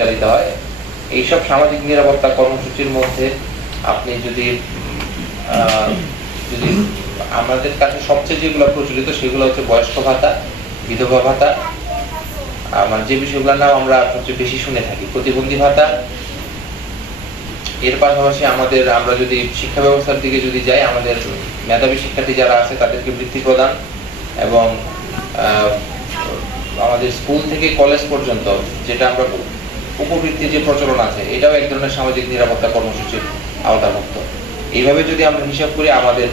পরিচালিত হয়। এইসব সামাজিক নিরাপত্তা কর্মসূচির মধ্যে আপনি যদি যদি আমাদের কাছে সবচেয়ে যেগুলো প্রচলিত সেগুলো হচ্ছে বয়স্ক ভাতা, বিধবা ভাতা আমার যে বিষয়গুলোর নাম আমরা সবচেয়ে বেশি শুনে থাকি। প্রতিবন্ধী ভাতা, এর পাশাপাশি আমাদের, আমরা যদি শিক্ষা ব্যবস্থার দিকে যদি যাই, আমাদের মেধাবী শিক্ষার্থী যারা আছে তাদেরকে বৃত্তি প্রদান এবং আমাদের স্কুল থেকে কলেজ পর্যন্ত যেটা আমরা উপবৃত্তি যে প্রচলন আছে, এটাও এক ধরনের সামাজিক নিরাপত্তা কর্মসূচির আওতাভুক্ত। এইভাবে যদি আমরা হিসাব করি, আমাদের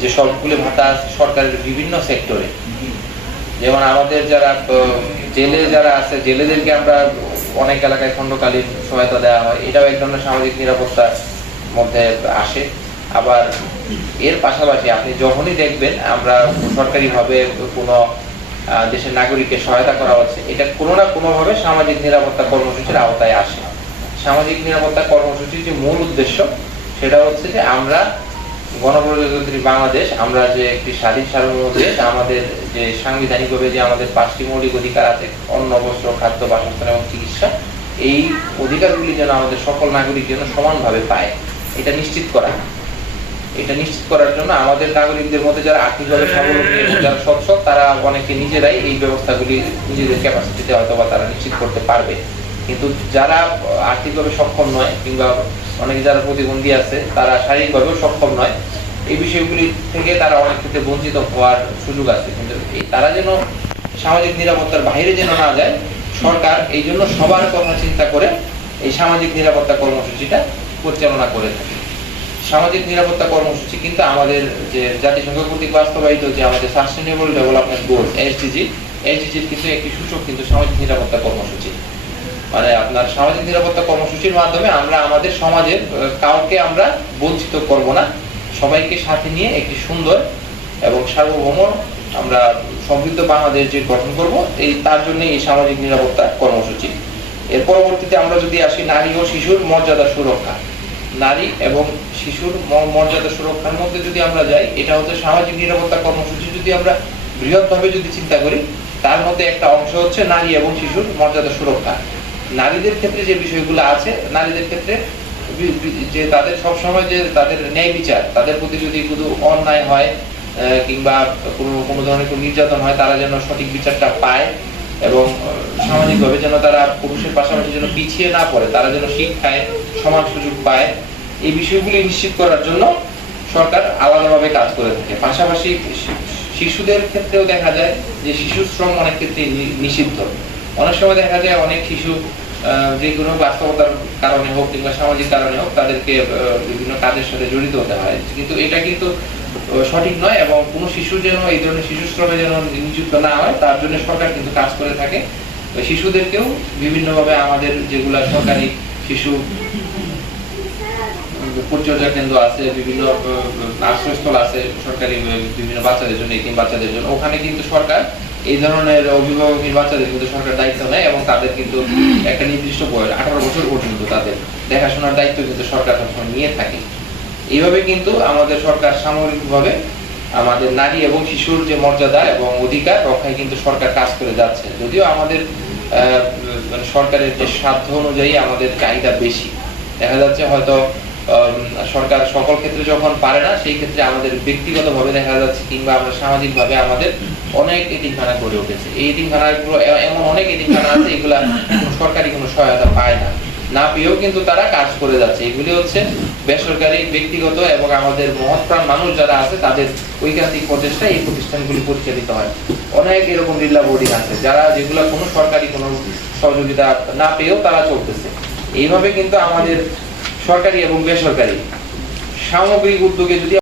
যে সবগুলো ভাতা আছে সরকারের বিভিন্ন সেক্টরে, যেমন আমাদের যারা জেলে যারা আছে, জেলেদেরকে আমরা অনেক এলাকায় খণ্ডকালীন সহায়তা দেওয়া হয়, এটাও এক ধরনের সামাজিক নিরাপত্তার মধ্যে আসে। আবার এর পাশাপাশি আপনি যখনই দেখবেন, আমরা সরকারিভাবে কোনো দেশের নাগরিককে সহায়তা করা হচ্ছে, এটা কোনো না কোনোভাবে সামাজিক নিরাপত্তা কর্মসূচির আওতায় আসে। সামাজিক নিরাপত্তা কর্মসূচির যে মূল উদ্দেশ্য, সেটা হচ্ছে যে আমরা গণপ্রজাতন্ত্রী বাংলাদেশ, আমরা যে একটি স্বাধীন সার্বভৌম দেশ, আমাদের যে সাংবিধানিকভাবে যে আমাদের পাঁচটি মৌলিক অধিকার আছে, অন্ন, বস্ত্র, খাদ্য, বাসস্থান এবং চিকিৎসা, এই অধিকারগুলি যেন আমাদের সকল নাগরিক যেন সমানভাবে পায়, এটা নিশ্চিত করা। এটা নিশ্চিত করার জন্য আমাদের নাগরিকদের মধ্যে যারা আর্থিকভাবে স্বাবলম্বী এবং যারা সচ্ছল তারা অনেকে নিজেরাই এই ব্যবস্থাগুলি নিজেদের ক্যাপাসিটিতে হয়তো বা তারা নিশ্চিত করতে পারবে। কিন্তু যারা আর্থিকভাবে সক্ষম নয় কিংবা অনেকে যারা প্রতিবন্ধী আছে, তারা শারীরিকভাবেও সক্ষম নয়, এই বিষয়গুলি থেকে তারা অনেক ক্ষেত্রে বঞ্চিত হওয়ার সুযোগ আছে। কিন্তু তারা যেন সামাজিক নিরাপত্তার বাইরে যেন না যায়, সরকার এই জন্য সবার কথা চিন্তা করে এই সামাজিক নিরাপত্তা কর্মসূচিটা পরিচালনা করে থাকে। সামাজিক নিরাপত্তা কর্মসূচি, কিন্তু আমাদের যে জাতিসংঘ কর্তৃক বাস্তবায়িত যে আমাদের সাস্টেনেবল ডেভেলপমেন্ট গোল এসডিজি এসডিজির কিন্তু একটি সূচক কিন্তু সামাজিক নিরাপত্তা কর্মসূচি। মানে আপনার সামাজিক নিরাপত্তা কর্মসূচির মাধ্যমে আমরা আমাদের সমাজের কাউকে আমরা বঞ্চিত করব না। সবাইকে সাথে নিয়ে একটি সুন্দর এবং সার্বভৌম আমরা সমৃদ্ধ বাংলাদেশ যে গঠন করব, এই তার জন্য এই সামাজিক নিরাপত্তা কর্মসূচি। এর পরবর্তীতে আমরা যদি আসি নারী ও শিশুর মর্যাদা সুরক্ষা। নারী এবং শিশুর মর্যাদা সুরক্ষার মধ্যে যদি আমরা যাই, এটা হচ্ছে সামাজিক নিরাপত্তা কর্মসূচি। যদি আমরা বৃহৎভাবে যদি চিন্তা করি, তার মধ্যে একটা অংশ হচ্ছে নারী এবং শিশুর মর্যাদা সুরক্ষা। নারীদের ক্ষেত্রে যে বিষয়গুলো আছে, নারীদের ক্ষেত্রে যে তাদের সব সময় যে তাদের ন্যায় বিচার, তাদের প্রতি যদি শুধু অন্যায় হয় কিংবা কোনো কোনো ধরনের নির্যাতন হয়, তারা যেন সঠিক বিচারটা পায়। এবং সামাজিকভাবে যেন তারা পুরুষের পাশাপাশি যেন পিছিয়ে না পড়ে, তারা যেন শিক্ষায় সমান সুযোগ পায়, এই বিষয়গুলি নিশ্চিত করার জন্য সরকার আলাদাভাবে কাজ করে থাকে। পাশাপাশি শিশুদের ক্ষেত্রেও দেখা যায় যে শিশু শ্রম অনেক ক্ষেত্রে নিষিদ্ধ। অনেক সময় দেখা যায় অনেক শিশু যে কোনো বাস্তবতার কারণে হোক কিংবা সামাজিক কারণে হোক তাদেরকে বিভিন্ন কাজের সাথে জড়িত হতে হয়। কিন্তু এটা কিন্তু সঠিক নয় এবং কোনো শিশু যেন, এই ধরনের শিশু শ্রমে যেন নিযুক্ত না হয়, তার জন্য সরকার কিন্তু কাজ করে থাকে। শিশুদেরকেও বিভিন্নভাবে আমাদের যেগুলা সরকারি শিশু পরিচর্যা কেন্দ্র আছে, বিভিন্ন আশ্রয়স্থল আছে সরকারি বিভিন্ন বাচ্চাদের জন্য বাচ্চাদের জন্য। ওখানে কিন্তু সরকার এই ধরনের অভিভাবকহীন বাচ্চাদের কিন্তু সরকার দায়িত্ব নেয় এবং তাদের কিন্তু একটা নির্দিষ্ট বয়স, আঠারো বছর পর্যন্ত তাদের দেখাশোনার দায়িত্ব কিন্তু সরকার সবসময় নিয়ে থাকে। এইভাবে কিন্তু আমাদের সরকার সামগ্রিকভাবে আমাদের নারী এবং শিশুর যে মর্যাদা এবং অধিকার রক্ষায় কিন্তু সরকার কাজ করে যাচ্ছে। যদিও আমাদের মানে সরকারের যে সাধ্য অনুযায়ী আমাদের চাহিদা বেশি। দেখা যাচ্ছে হয়তো সরকার সকল ক্ষেত্রে যখন পারে না, সেই ক্ষেত্রে আমাদের ব্যক্তিগতভাবে দেখা যাচ্ছে কিংবা আমরা সামাজিকভাবে আমাদের অনেক এতিমখানা গড়ে উঠেছে। এই এতিমখানাগুলো এমন অনেক এতিমখানা আছে, এগুলা সরকারি কোনো সহায়তা পায় না। না পেয়েও কিন্তু তারা কাজ করে যাচ্ছে। এগুলি হচ্ছে বেসরকারি, ব্যক্তিগত এবং আমাদের মহৎপ্রাণ মানুষ যারা আছে, তাদের ঐকান্তিক প্রচেষ্টা এই প্রতিষ্ঠানগুলি পরিচালিত হয়। অনেক এরকম রিল্লা বোর্ডিং আছে, যারা যেগুলো কোনো সরকারি কোনো সহযোগিতা না পেয়েও তারা চলতেছে। এইভাবে কিন্তু আমাদের সরকারি এবং বেসরকারি। সামগ্রিক উদ্যোগে যদি